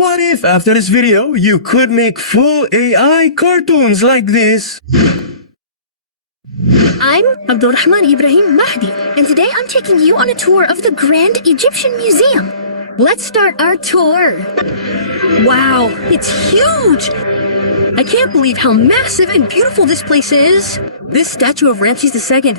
What if after this video you could make full AI cartoons like this? I'm Abdulrahman Ibrahim Mahdi, and today I'm taking you on a tour of the Grand Egyptian Museum. Let's start our tour. Wow, it's huge! I can't believe how massive and beautiful this place is. This statue of Ramses II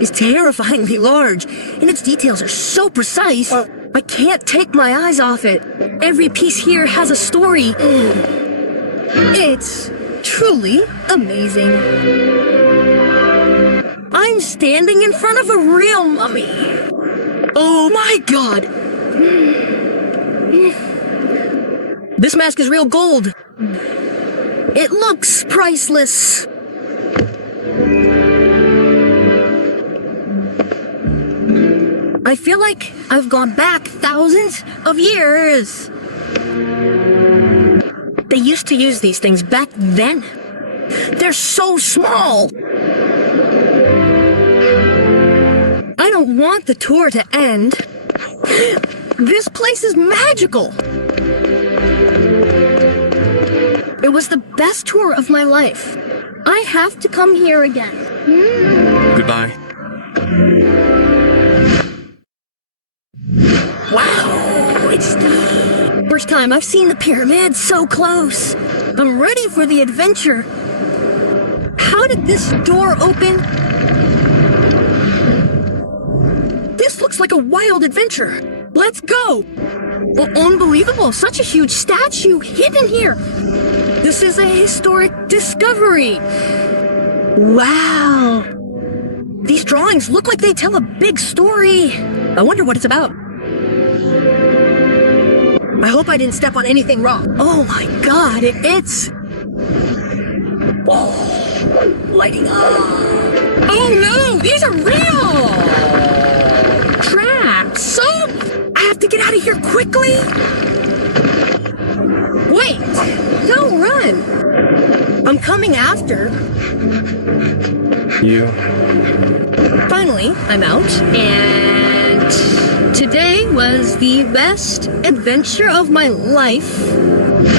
is terrifyingly large, and its details are so precise, I can't take my eyes off it. Every piece here has a story. It's truly amazing. I'm standing in front of a real mummy. Oh my god! This mask is real gold. It looks priceless. I feel like I've gone back thousands of years. They used to use these things back then. They're so small. I don't want the tour to end. This place is magical. It was the best tour of my life. I have to come here again. Goodbye. Wow, it's the first time I've seen the pyramids so close. I'm ready for the adventure. How did this door open? This looks like a wild adventure. Let's go. Unbelievable, such a huge statue hidden here. This is a historic discovery. Wow. These drawings look like they tell a big story. I wonder what it's about. I hope I didn't step on anything wrong. Oh my god, it's... Oh, lighting up. Oh no, these are real! Traps. So, I have to get out of here quickly. Wait, don't run. I'm coming after. You. Finally, I'm out, and today was the best adventure of my life.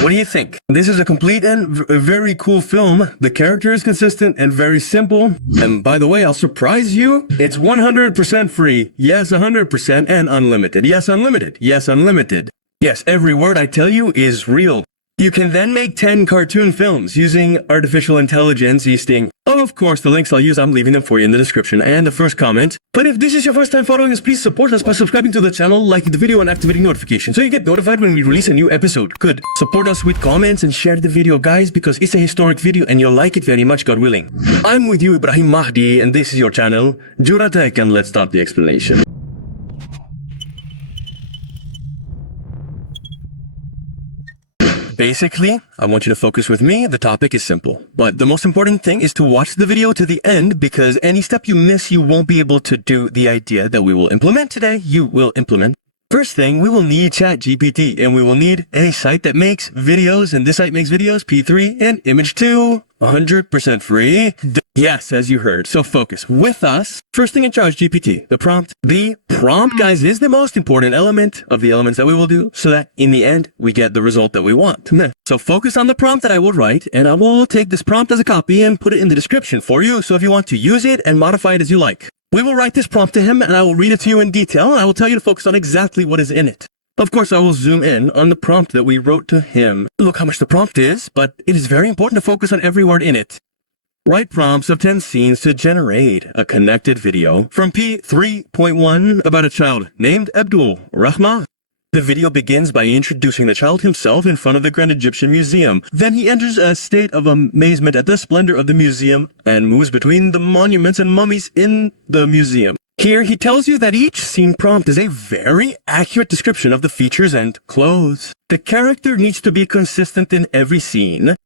What do you think? This is a complete and very cool film. The character is consistent and very simple. And by the way, I'll surprise you. It's 100% free. Yes, 100% and unlimited. Yes, unlimited. Yes, unlimited. Yes, every word I tell you is real. You can then make 10 cartoon films using artificial intelligence using, of course, the links I'll use, I'm leaving them for you in the description and the first comment. But if this is your first time following us, please support us by subscribing to the channel, liking the video, and activating notifications so you get notified when we release a new episode. Good. Support us with comments and share the video, guys, because it's a historic video and you'll like it very much, God willing. I'm with you, Ibrahim Mahdi, and this is your channel, Juratek, and let's start the explanation. Basically, I want you to focus with me. The topic is simple, but the most important thing is to watch the video to the end, because any step you miss, you won't be able to do the idea that we will implement today. You will implement. First thing, we will need ChatGPT, and we will need a site that makes videos, and this site makes videos, P3 and Image 2, 100% free. Yes, as you heard. So focus with us. First thing in charge, GPT, the prompt. The prompt, guys, is the most important element of the elements that we will do, so that in the end, we get the result that we want. So focus on the prompt that I will write, and I will take this prompt as a copy and put it in the description for you, so if you want to use it and modify it as you like. We will write this prompt to him, and I will read it to you in detail, and I will tell you to focus on exactly what is in it. Of course, I will zoom in on the prompt that we wrote to him. Look how much the prompt is, but it is very important to focus on every word in it. Write prompts of 10 scenes to generate a connected video from P3.1 about a child named Abdul Rahman. The video begins by introducing the child himself in front of the Grand Egyptian Museum. Then he enters a state of amazement at the splendor of the museum and moves between the monuments and mummies in the museum. Here he tells you that each scene prompt is a very accurate description of the features and clothes. The character needs to be consistent in every scene.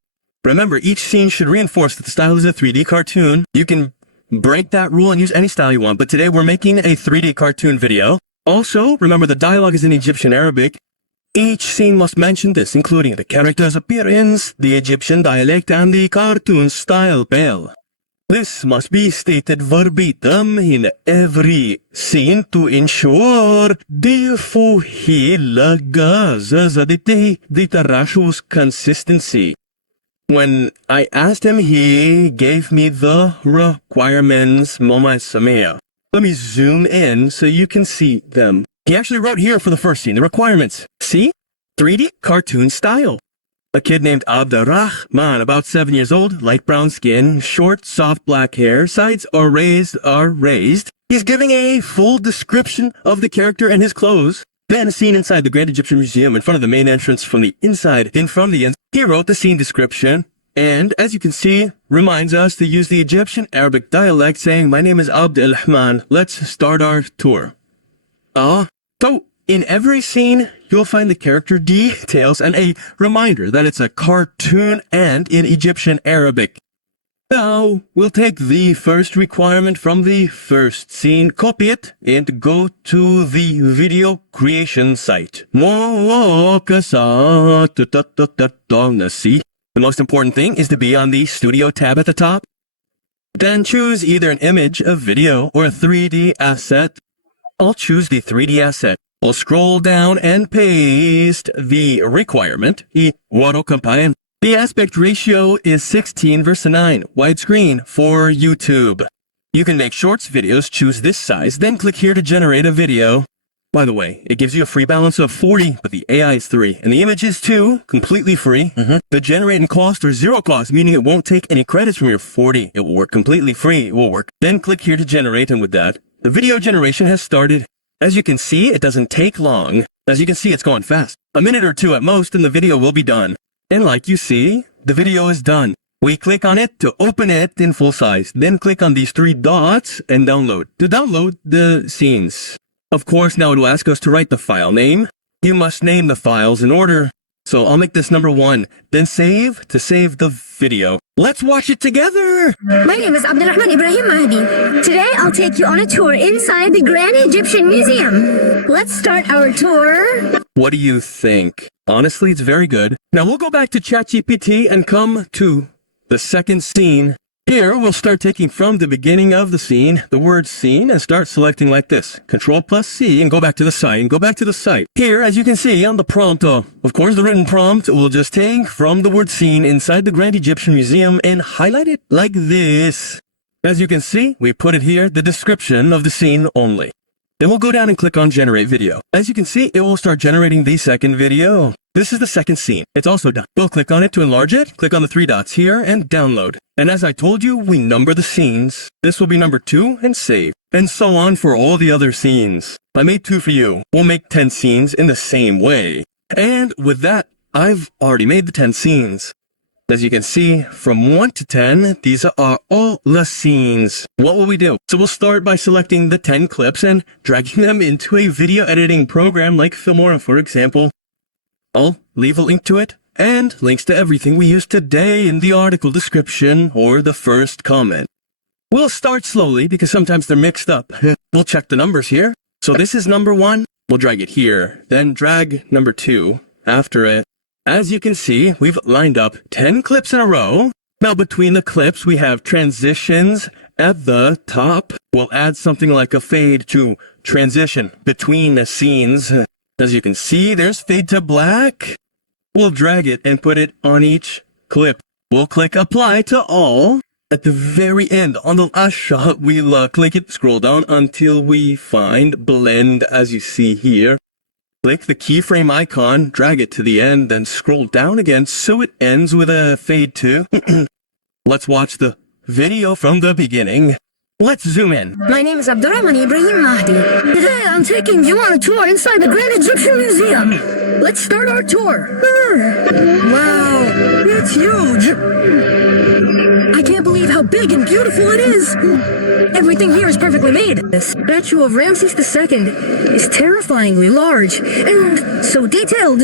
Remember, each scene should reinforce that the style is a 3D cartoon. You can break that rule and use any style you want, but today we're making a 3D cartoon video. Also, remember the dialogue is in Egyptian Arabic. Each scene must mention this, including the character's appearance, the Egyptian dialect, and the cartoon style. This must be stated verbatim in every scene to ensure the consistency. When I asked him, he gave me the requirements. Mama Samea. Let me zoom in so you can see them. He actually wrote here for the first scene, the requirements. See? 3D cartoon style. A kid named Abdurrahman, about 7 years old, light brown skin, short, soft black hair, sides are raised. He's giving a full description of the character and his clothes. Then a scene inside the Grand Egyptian Museum in front of the main entrance from the inside. He wrote the scene description, and as you can see, reminds us to use the Egyptian Arabic dialect saying, "My name is Abdurrahman. Let's start our tour." So in every scene, you'll find the character details and a reminder that it's a cartoon and in Egyptian Arabic. Now, we'll take the first requirement from the first scene, copy it, and go to the video creation site. The most important thing is to be on the studio tab at the top. Then choose either an image, a video, or a 3D asset. I'll choose the 3D asset. I'll scroll down and paste the requirement. The aspect ratio is 16:9, widescreen for YouTube. You can make shorts videos, choose this size, then click here to generate a video. By the way, it gives you a free balance of 40, but the AI is 3, and the image is 2, completely free. The generating cost or 0 cost, meaning it won't take any credits from your 40. It will work completely free, it will work. Then click here to generate, and with that, the video generation has started. As you can see, it doesn't take long. As you can see, it's going fast. A minute or 2 at most, and the video will be done. And like you see, the video is done. We click on it to open it in full size. Then click on these 3 dots and download. To download the scenes. Of course, now it will ask us to write the file name. You must name the files in order. So I'll make this number 1. Then save to save the video. Let's watch it together! My name is Abdurrahman Ibrahim Mahdi. Today I'll take you on a tour inside the Grand Egyptian Museum. Let's start our tour. What do you think? Honestly, it's very good. Now we'll go back to ChatGPT and come to the second scene. Here, we'll start taking from the beginning of the scene, the word scene, and start selecting like this. Control+C and go back to the site, Here, as you can see on the prompt, of course, the written prompt will just take from the word scene inside the Grand Egyptian Museum and highlight it like this. As you can see, we put it here, the description of the scene only. Then we'll go down and click on generate video. As you can see, it will start generating the second video. This is the second scene. It's also done. We'll click on it to enlarge it, click on the 3 dots here, and download. And as I told you, we number the scenes. This will be number 2 and save. And so on for all the other scenes. I made 2 for you. We'll make 10 scenes in the same way. And with that, I've already made the 10 scenes. As you can see, from 1 to 10, these are all the scenes. What will we do? So we'll start by selecting the 10 clips and dragging them into a video editing program like Filmora, for example. I'll leave a link to it and links to everything we used today in the article description or the first comment. We'll start slowly because sometimes they're mixed up. We'll check the numbers here. So this is number 1. We'll drag it here, then drag number 2 after it. As you can see, we've lined up 10 clips in a row. Now between the clips, we have transitions at the top. We'll add something like a fade to transition between the scenes. As you can see, there's fade to black. We'll drag it and put it on each clip. We'll click apply to all. At the very end, on the last shot, we'll click it, scroll down until we find blend, as you see here. Click the keyframe icon, drag it to the end, then scroll down again so it ends with a fade to. Let's watch the video from the beginning. Let's zoom in. My name is Abdurrahman Ibrahim Mahdi. Today I'm taking you on a tour inside the Grand Egyptian Museum. Let's start our tour. Wow, it's huge. I can't believe how big and beautiful it is. Everything here is perfectly made. The statue of Ramses II is terrifyingly large and so detailed.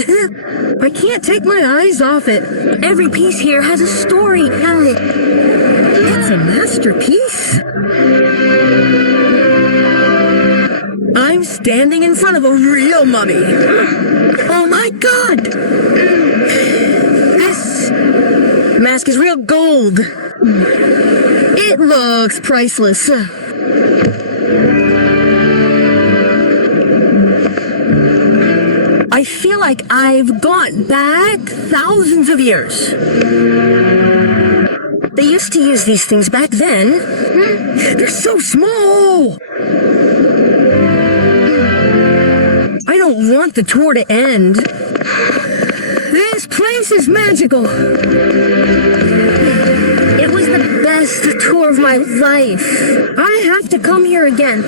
I can't take my eyes off it. Every piece here has a story. It's a masterpiece. I'm standing in front of a real mummy. Oh my God! This mask is real gold. It looks priceless. I feel like I've gone back thousands of years. They used to use these things back then. They're so small. I don't want the tour to end. This place is magical. It was the best tour of my life. I have to come here again.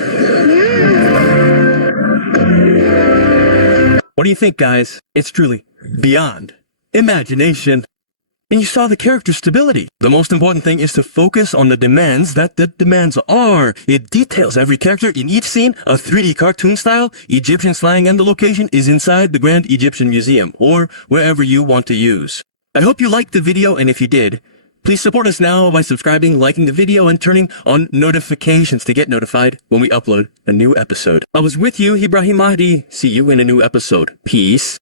What do you think, guys? It's truly beyond imagination. And you saw the character stability. The most important thing is to focus on the demands that the demands are. It details every character in each scene, a 3D cartoon style, Egyptian slang, and the location is inside the Grand Egyptian Museum, or wherever you want to use. I hope you liked the video, and if you did, please support us now by subscribing, liking the video, and turning on notifications to get notified when we upload a new episode. I was with you, Ibrahim Mahdi. See you in a new episode. Peace.